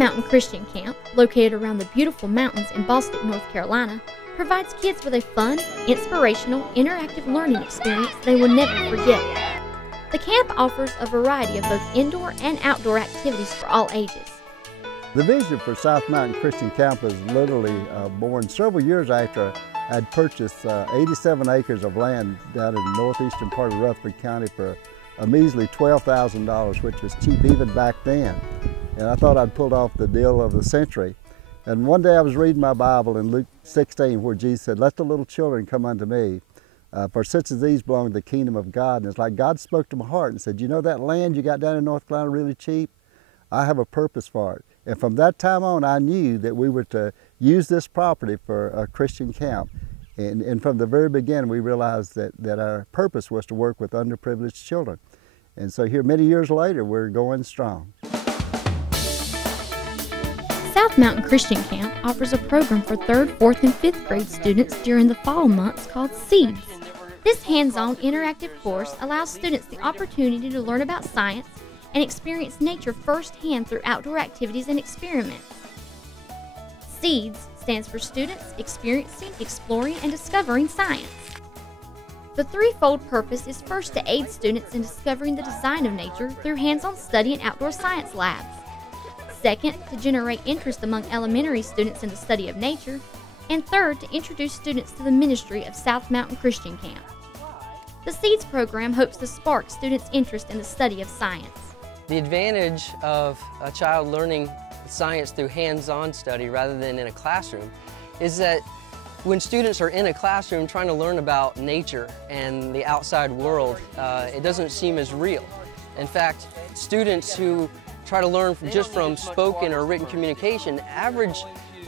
Mountain Christian Camp, located around the beautiful mountains in Boston, North Carolina, provides kids with a fun, inspirational, interactive learning experience they will never forget. The camp offers a variety of both indoor and outdoor activities for all ages. The vision for South Mountain Christian Camp was literally born several years after I'd purchased 87 acres of land down in the northeastern part of Rutherford County for a measly $12,000, which was cheap even back then. And I thought I'd pulled off the deal of the century. And one day I was reading my Bible in Luke 16 where Jesus said, "Let the little children come unto me, for such as these belong to the kingdom of God." And it's like God spoke to my heart and said, "You know that land you got down in North Carolina really cheap? I have a purpose for it." And from that time on, I knew that we were to use this property for a Christian camp. And from the very beginning, we realized that our purpose was to work with underprivileged children. And so here, many years later, we're going strong. South Mountain Christian Camp offers a program for 3rd, 4th, and 5th grade students during the fall months called Seeds. This hands-on interactive course allows students the opportunity to learn about science and experience nature firsthand through outdoor activities and experiments. Seeds stands for Students Experiencing, Exploring, and Discovering Science. The threefold purpose is first to aid students in discovering the design of nature through hands-on study in outdoor science labs. Second, to generate interest among elementary students in the study of nature. And third, to introduce students to the ministry of South Mountain Christian Camp. The Seeds program hopes to spark students' interest in the study of science. The advantage of a child learning science through hands-on study rather than in a classroom is that when students are in a classroom trying to learn about nature and the outside world, it doesn't seem as real. In fact, students who try to learn just from spoken or written communication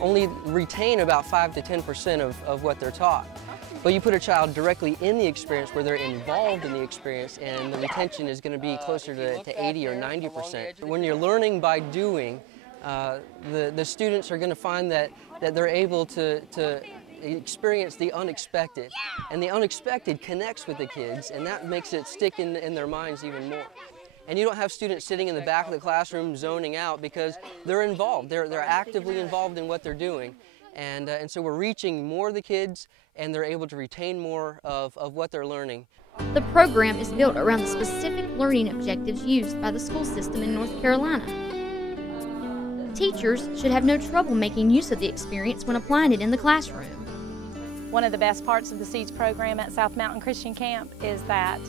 only retain about 5 to 10% of what they're taught. But you put a child directly in the experience where they're involved in the experience, and the retention is going to be closer to 80 or 90%. When you're learning by doing, the students are going to find that they're able to experience the unexpected. And the unexpected connects with the kids, and that makes it stick in their minds even more. And you don't have students sitting in the back of the classroom zoning out because they're involved. They're actively involved in what they're doing. And so we're reaching more of the kids, and they're able to retain more of what they're learning. The program is built around the specific learning objectives used by the school system in North Carolina. Teachers should have no trouble making use of the experience when applying it in the classroom. One of the best parts of the Seeds program at South Mountain Christian Camp is that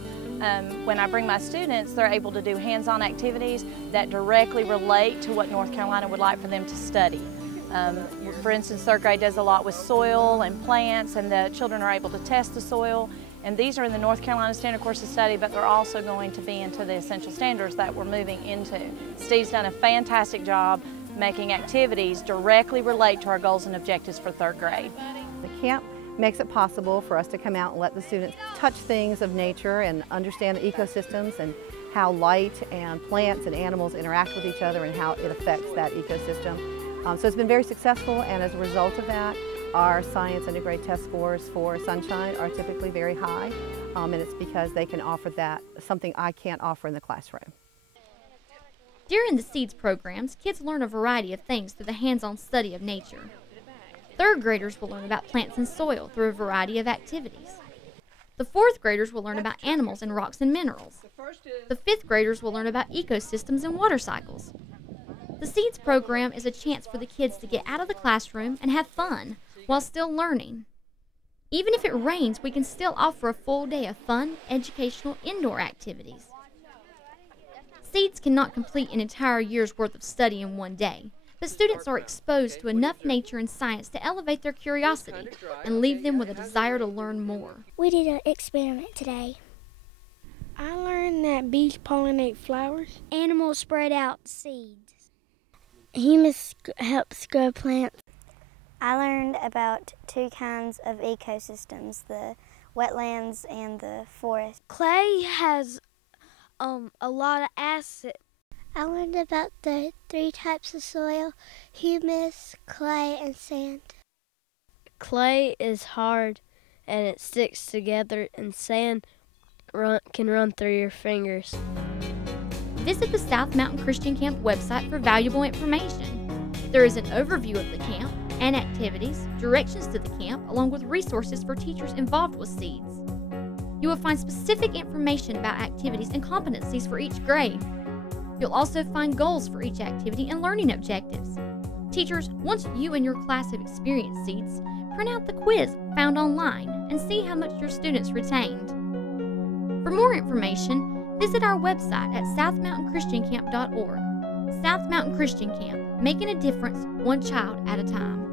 when I bring my students, they're able to do hands-on activities that directly relate to what North Carolina would like for them to study. For instance, 3rd grade does a lot with soil and plants, and the children are able to test the soil. And these are in the North Carolina Standard Course of Study, but they're also going to be into the essential standards that we're moving into. Steve's done a fantastic job making activities directly relate to our goals and objectives for 3rd grade. The camp makes it possible for us to come out and let the students touch things of nature and understand the ecosystems and how light and plants and animals interact with each other and how it affects that ecosystem. So it's been very successful, and as a result of that, our science integrated test scores for Sunshine are typically very high, and it's because they can offer that, something I can't offer in the classroom. During the Seeds programs, kids learn a variety of things through the hands-on study of nature. 3rd graders will learn about plants and soil through a variety of activities. The 4th graders will learn about animals and rocks and minerals. The 5th graders will learn about ecosystems and water cycles. The Seeds program is a chance for the kids to get out of the classroom and have fun while still learning. Even if it rains, we can still offer a full day of fun, educational, indoor activities. Seeds cannot complete an entire year's worth of study in one day, but students are exposed to enough nature and science to elevate their curiosity and leave them with a desire to learn more. We did an experiment today. I learned that bees pollinate flowers. Animals spread out seeds. Humus helps grow plants. I learned about 2 kinds of ecosystems, the wetlands and the forest. Clay has a lot of acid. I learned about the 3 types of soil: humus, clay, and sand. Clay is hard and it sticks together, and sand can run through your fingers. Visit the South Mountain Christian Camp website for valuable information. There is an overview of the camp and activities, directions to the camp, along with resources for teachers involved with SEEDS. You will find specific information about activities and competencies for each grade. You'll also find goals for each activity and learning objectives. Teachers, once you and your class have experienced SEEDS, print out the quiz found online and see how much your students retained. For more information, visit our website at southmountainchristiancamp.org. South Mountain Christian Camp, making a difference one child at a time.